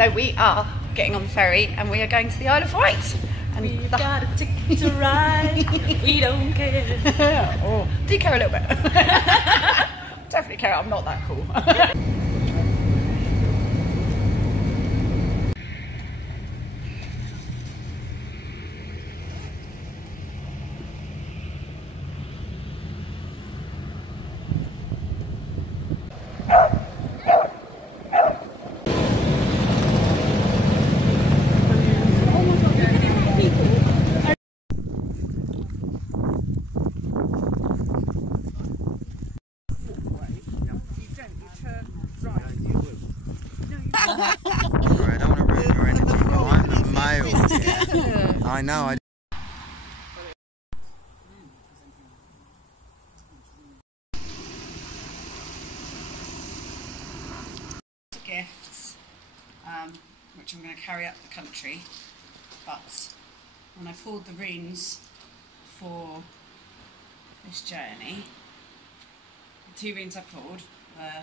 So we are getting on the ferry and we are going to the Isle of Wight. And we've got a ticket to ride, we don't care. Oh, do care a little bit. Definitely care, I'm not that cool. Sorry, I don't want to ruin or anything. I'm a male. Yeah. I know. Gifts, which I'm going to carry up the country, but when I pulled the runes for this journey, the two runes I pulled were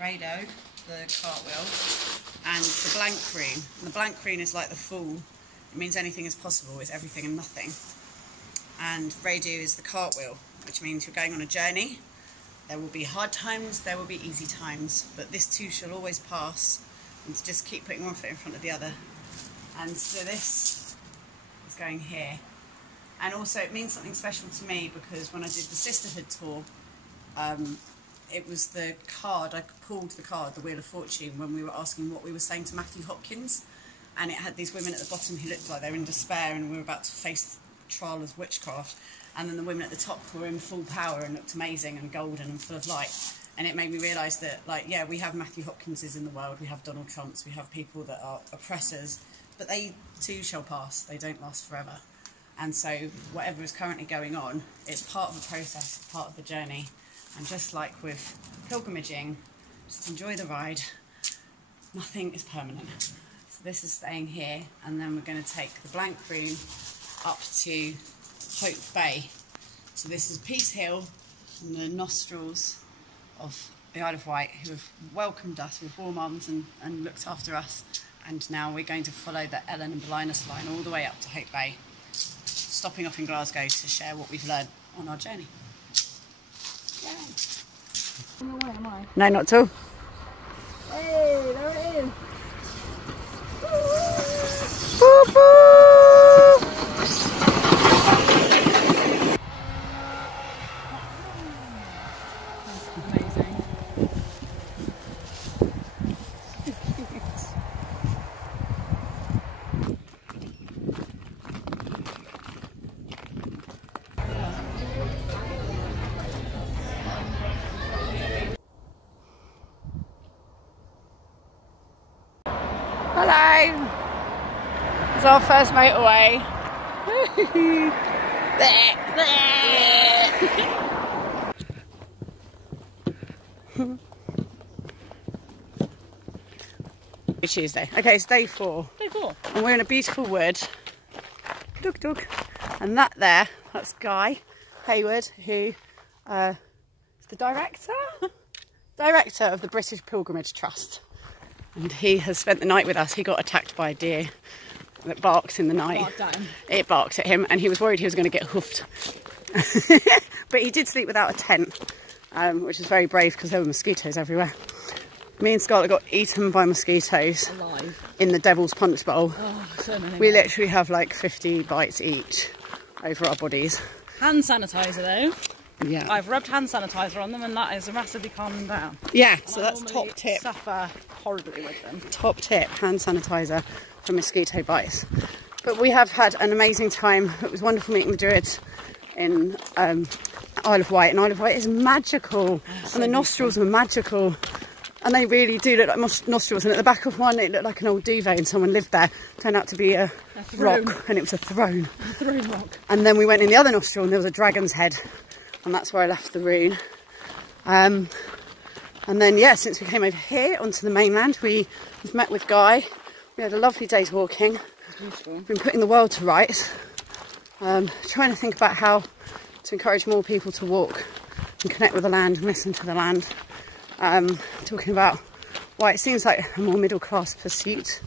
Rado, the cartwheel, and the blank rune. And the blank rune is like the fool. It means anything is possible, it's everything and nothing. And Rado is the cartwheel, which means you're going on a journey. There will be hard times, there will be easy times, but this too shall always pass, and to just keep putting one foot in front of the other. And so this is going here. And also it means something special to me because when I did the Sisterhood tour, it was the card, I pulled the card, the Wheel of Fortune, when we were asking what we were saying to Matthew Hopkins, and it had these women at the bottom who looked like they were in despair and we were about to face trial as witchcraft, and then the women at the top were in full power and looked amazing and golden and full of light. And it made me realise that, like, yeah, we have Matthew Hopkinses in the world, we have Donald Trumps, we have people that are oppressors, but they too shall pass, they don't last forever. And so whatever is currently going on, it's part of the process, part of the journey. And just like with pilgrimaging, just enjoy the ride. Nothing is permanent. So this is staying here, and then we're going to take the blank rune up to Hope Bay. So this is Peace Hill and the nostrils of the Isle of Wight, who have welcomed us with warm arms and looked after us. And now we're going to follow the Ellen and Belinus line all the way up to Hope Bay, stopping off in Glasgow to share what we've learned on our journey. No, not at all. Hey, there it is. Boop, boop. Amazing. Hello. It's our first motorway. Tuesday. Okay, it's day 4. Day 4. And we're in a beautiful wood. Dug, dug. And that there, that's Guy Hayward, who is the director of the British Pilgrimage Trust. And he has spent the night with us. He got attacked by a deer that barks in the night. Barked at him. It barked at him, and he was worried he was going to get hoofed. But he did sleep without a tent, which is very brave because there were mosquitoes everywhere. Me and Scarlett got eaten by mosquitoes. Alive. In the Devil's Punch Bowl. Oh, so many. We literally have like 50 bites each over our bodies. Hand sanitizer though. Yeah. I've rubbed hand sanitizer on them and that is massively calming down. Yeah, so I that's normally top tip. Suffer horribly with them. Top tip, hand sanitizer for mosquito bites. But we have had an amazing time. It was wonderful meeting the Druids in Isle of Wight. And Isle of Wight is magical. And the nostrils are magical. And they really do look like nostrils. And at the back of one, it looked like an old duvet and someone lived there. Turned out to be a rock, and it was a throne. A throne rock. And then we went in the other nostril and there was a dragon's head. And that's where I left the rune. And then, yeah, since we came over here onto the mainland, we've met with Guy. We had a lovely day's walking. Beautiful. Been putting the world to rights. Trying to think about how to encourage more people to walk and connect with the land and listen to the land. Talking about why it seems like a more middle class pursuit,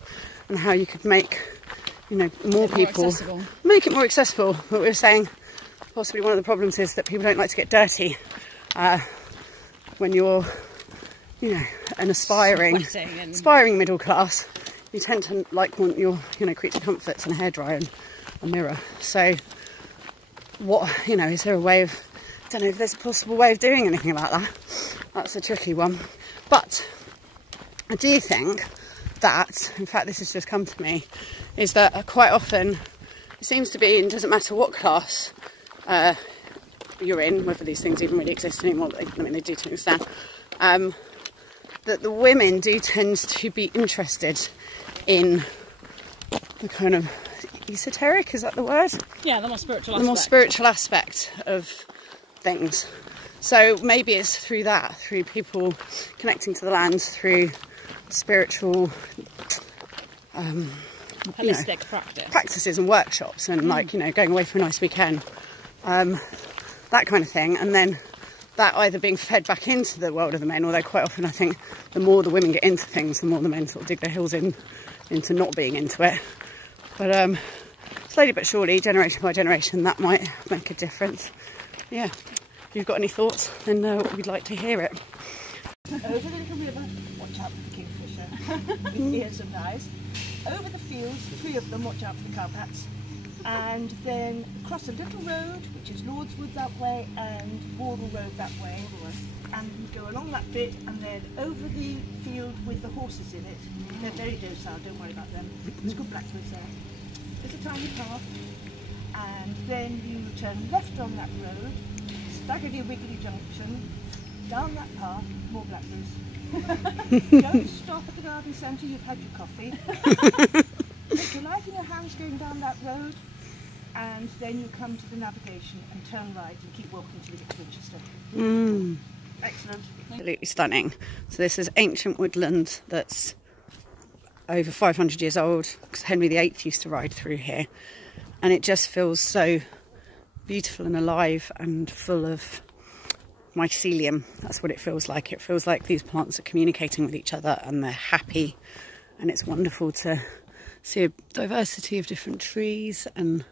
and how you could make, you know, more people make it more accessible. But we're saying possibly one of the problems is that people don't like to get dirty when you're, you know, an aspiring middle class. You tend to want your, you know, creature comforts and a hairdryer and a mirror. So what, you know, is there a way of, I don't know if there's a possible way of doing anything about that. That's a tricky one. But I do think that, in fact this has just come to me, is that quite often it seems to be, and it doesn't matter what class you're in, whether these things even really exist anymore, but I mean they do to an extent, that the women do tend to be interested in the kind of esoteric, is that the word? Yeah, the more spiritual aspect. The more spiritual aspect of things. So maybe it's through that, through people connecting to the land, through spiritual holistic practices and workshops, and like, you know, going away for a nice weekend, that kind of thing. And then that either being fed back into the world of the men, although quite often I think the more the women get into things, the more the men sort of dig their heels into not being into it. But slowly but surely, generation by generation, that might make a difference. Yeah, if you've got any thoughts, then we'd like to hear it. Over the little river, watch out for the kingfisher, with ears and eyes. Over the fields, 3 of them, watch out for the cowpats. And then across a little road, which is Lordswood that way, and Wardle Road that way. And you go along that bit, and then over the field with the horses in it. They're very docile, don't worry about them. There's good blackbirds there. There's a tiny path, and then you turn left on that road, Staggerly Wiggly Junction, down that path, more blackbirds. Don't stop at the garden centre, you've had your coffee. Take your life in your hands going down that road, and then you come to the navigation and turn right and keep walking until you get to Winchester. Excellent. Absolutely stunning. So this is ancient woodland that's over 500 years old, because Henry VIII used to ride through here, and it just feels so beautiful and alive and full of mycelium. That's what it feels like. It feels like these plants are communicating with each other and they're happy, and it's wonderful to see a diversity of different trees. And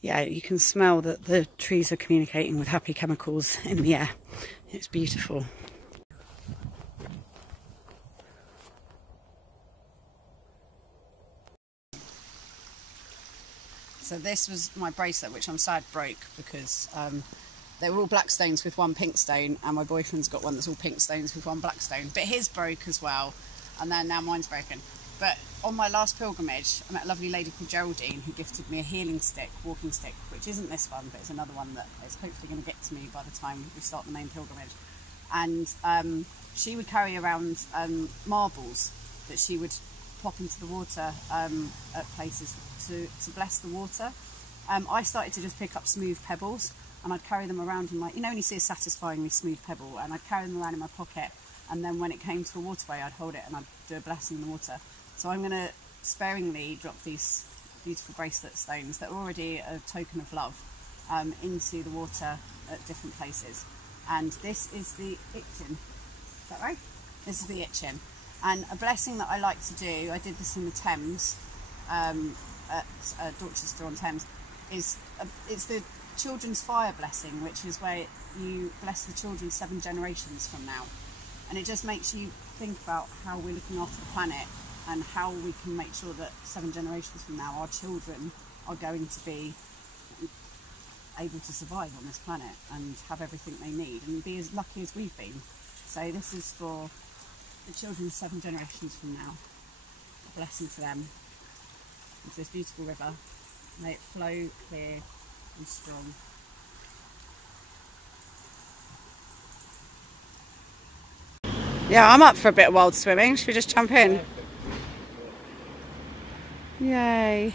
yeah, you can smell that the trees are communicating with happy chemicals in the air. It's beautiful. So this was my bracelet, which I'm sad broke, because they were all black stones with one pink stone, and my boyfriend's got one that's all pink stones with one black stone. But his broke as well, and then now mine's broken. But on my last pilgrimage, I met a lovely lady called Geraldine who gifted me a healing stick, walking stick, which isn't this one, but it's another one that is hopefully going to get to me by the time we start the main pilgrimage. And she would carry around marbles that she would pop into the water at places to bless the water. I started to just pick up smooth pebbles, and I'd carry them around in my, you know when you see a satisfyingly smooth pebble, and I'd carry them around in my pocket, and then when it came to a waterway I'd hold it and I'd do a blessing in the water. So I'm going to sparingly drop these beautiful bracelet stones that are already a token of love into the water at different places. And this is the itchin. Is that right? This is the itchin. And a blessing that I like to do, I did this in the Thames, at Dorchester on Thames, is it's the children's fire blessing, which is where you bless the children 7 generations from now. And it just makes you think about how we're looking after the planet, and how we can make sure that 7 generations from now our children are going to be able to survive on this planet and have everything they need and be as lucky as we've been. So this is for the children 7 generations from now. A blessing to them. Into this beautiful river. May it flow clear and strong. Yeah, I'm up for a bit of wild swimming. Should we just jump in? Yay. And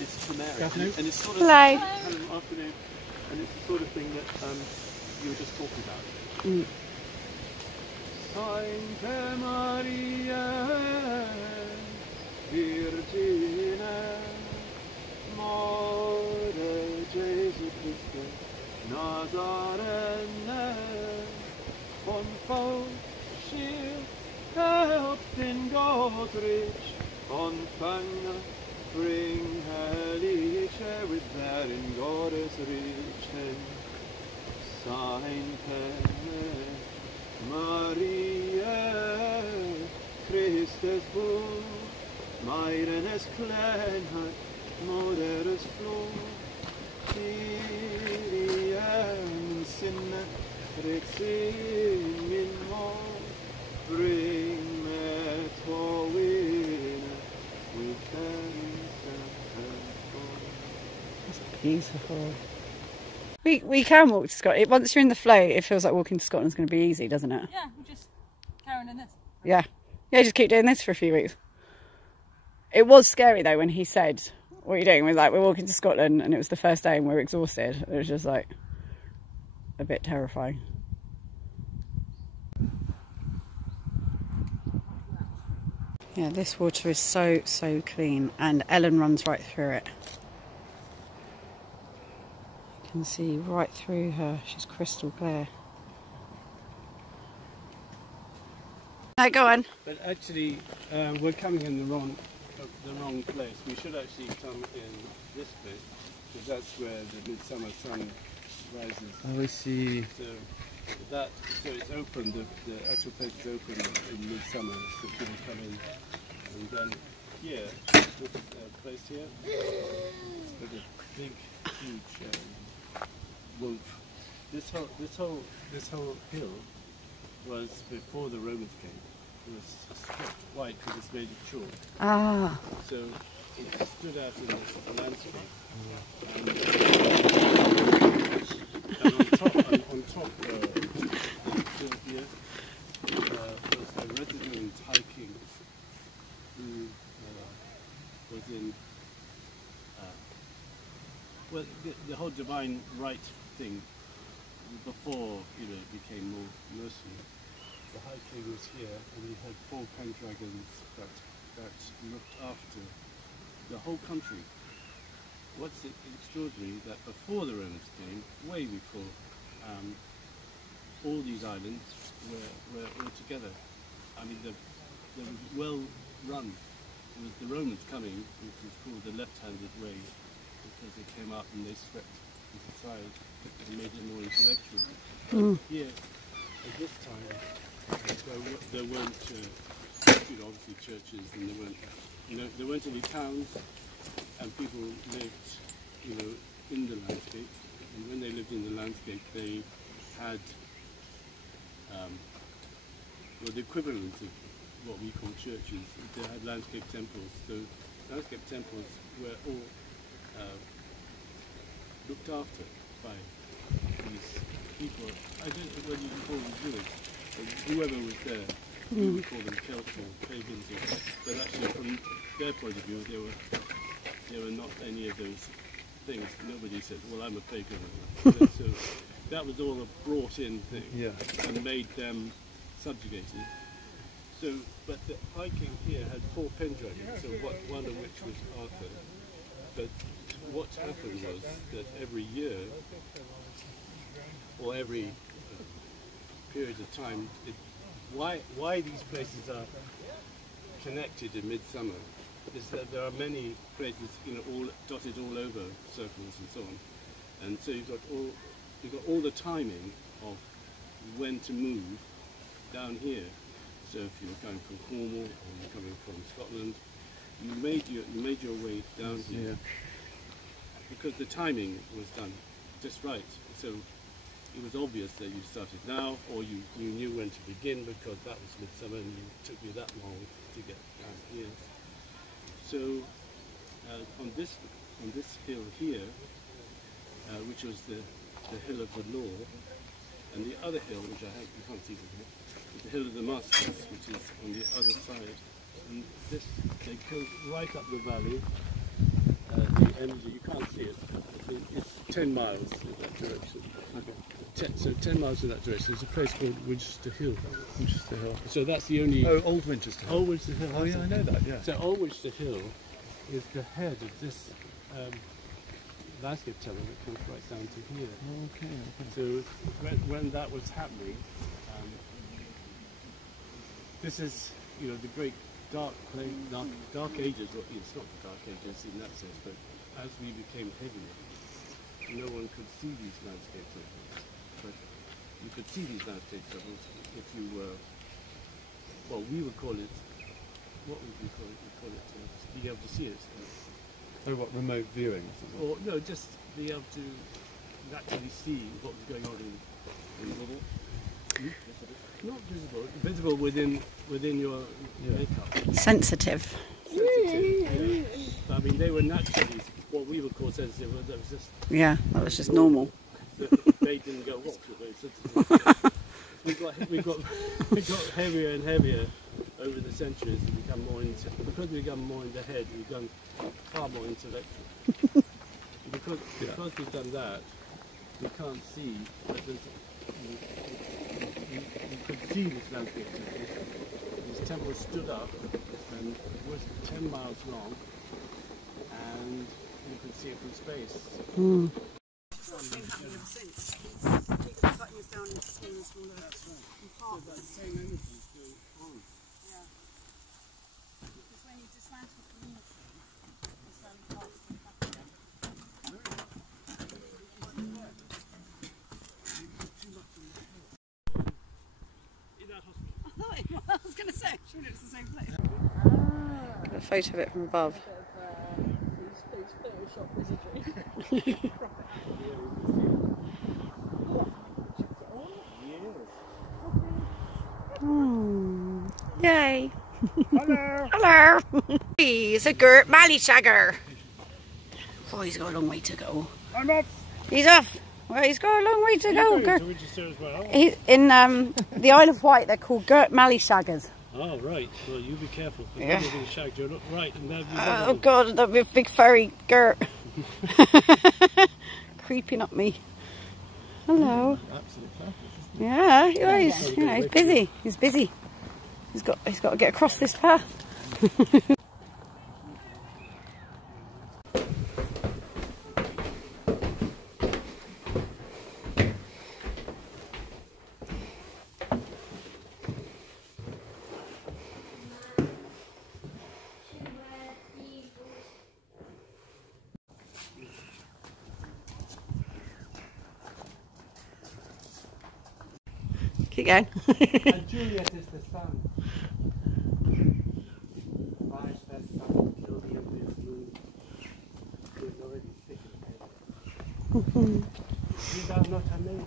it's turmeric, and it's sort of afternoon, and it's the sort of thing that you were just talking about. Sancta Maria Virgine Mare Dei in Godrich, ontvangna, bring herlige with therein Gottes richen. Sainte Maria, Christus Bord, Meirenes Kleinheit, Moderes Flor, Kyrie in sinne, rexim in mor, bring me to win with That's beautiful. We can walk to Scotland. Once you're in the flow, it feels like walking to Scotland's going to be easy, doesn't it? Yeah, we'll just carry on in this. Yeah. Yeah, just keep doing this for a few weeks. It was scary though when he said, what are you doing? We're like, we're walking to Scotland, and it was the first day and we were exhausted. It was just like a bit terrifying. Yeah, this water is so clean, and Ellen runs right through it. You can see right through her. She's crystal clear. No, go on. But actually, we're coming in the wrong place. We should actually come in this place, because that's where the midsummer sun rises. Oh, I see. So it's open. The actual place is open in midsummer, so people come in, and then here, this place here, it's got a big, huge wolf. This whole hill was before the Romans came. It was stripped white because it's made of chalk. Ah. So it stood out in this landscape. And on top here was a resident hiking who was in well, the whole divine right thing before it became more mercenary. The high king was here, and he had 4 pendragons that looked after the whole country. What's extraordinary that before the Romans came, way before, all these islands were all together. I mean, they were well run. It was the Romans coming, which is called the left-handed way, because they came out and they swept the society and made it more intellectual. Here, at this time, there weren't, obviously churches, and there weren't any towns, and people lived, in the landscape. And when they lived in the landscape, they had, the equivalent of what we call churches. They had landscape temples. So landscape temples were all looked after by these people. I don't know whether you can call them village. Whoever was there, we would call them Celts or pagans, but actually from their point of view, they were not any of those things. Nobody said, well, I'm a pagan. So that was all a brought-in thing, and made them subjugated. So, but the High King here had 4 pendragons, so one of which was Arthur. But what happened was that every year, or every period of time, why these places are connected in midsummer is that there are many places, all dotted all over circles and so on, and so you've got all the timing of when to move down here. So if you're coming from Cornwall or you're coming from Scotland, you made your way down here because the timing was done just right. So it was obvious that you started now, or you knew when to begin because that was midsummer and it took you that long to get down here. So on this hill here, which was the hill of the law, and the other hill, which I hope you can't see from here, is the hill of the masters, which is on the other side. And this, they go right up the valley. The energy, you can't see it. It's 10 miles in that direction. Okay. So 10 miles in that direction. There's a place called Winchester Hill. Winchester Hill. So that's the only... Oh, Old Winchester Hill. Old Winchester Hill. Oh yeah, I know that, yeah. So Old Winchester Hill is the head of this landscape tunnel that comes right down to here. Okay. So when that was happening, this is you know, the great dark ages. Well, it's not the dark ages in that sense, but as we became heavier, no one could see these landscape circles. But you could see these landscape circles if you were, well, we would call it, what would we call it? We'd call it being able to see it. Oh, what, remote viewing? Or, no, just be able to naturally see what was going on in not visible, visible within your makeup. Sensitive. Sensitive, yeah. I mean, they were naturally what we would call sensitive. That was just That was just normal. They didn't go off. We got heavier and heavier over the centuries. We become more because we become more in the head. We've become far more intellectual. because we've done that, we can't see. But you could see this landscape. This temple stood up and was 10 miles long, and you could see it from space. What's been happening ever since? People cutting us down into smaller and smaller compartments. That same energy is going on. Yeah. Because when you dismantle community, it's very hard to come back again. I was going to say, surely it was the same place. Got a photo of it from above. Yay! Hello! Hello! He's a Gert Mallyshagger. Oh, he's got a long way to go. I'm off! He's off! Well, he's got a long way to go. To Winchester as well. He's in the Isle of Wight, they're called Gert Mallysaggers. Oh, right. Well, you be careful. Yeah. You're being shagged. You're not right. And Oh, God, that big furry Gert. Creeping up me. Hello. Yeah, he's busy. He's busy. He's got to get across this path. Keep going. And Juliet is the sun. Rise that sun, kill the envious moon. He is already sick in bed. These are not a maid.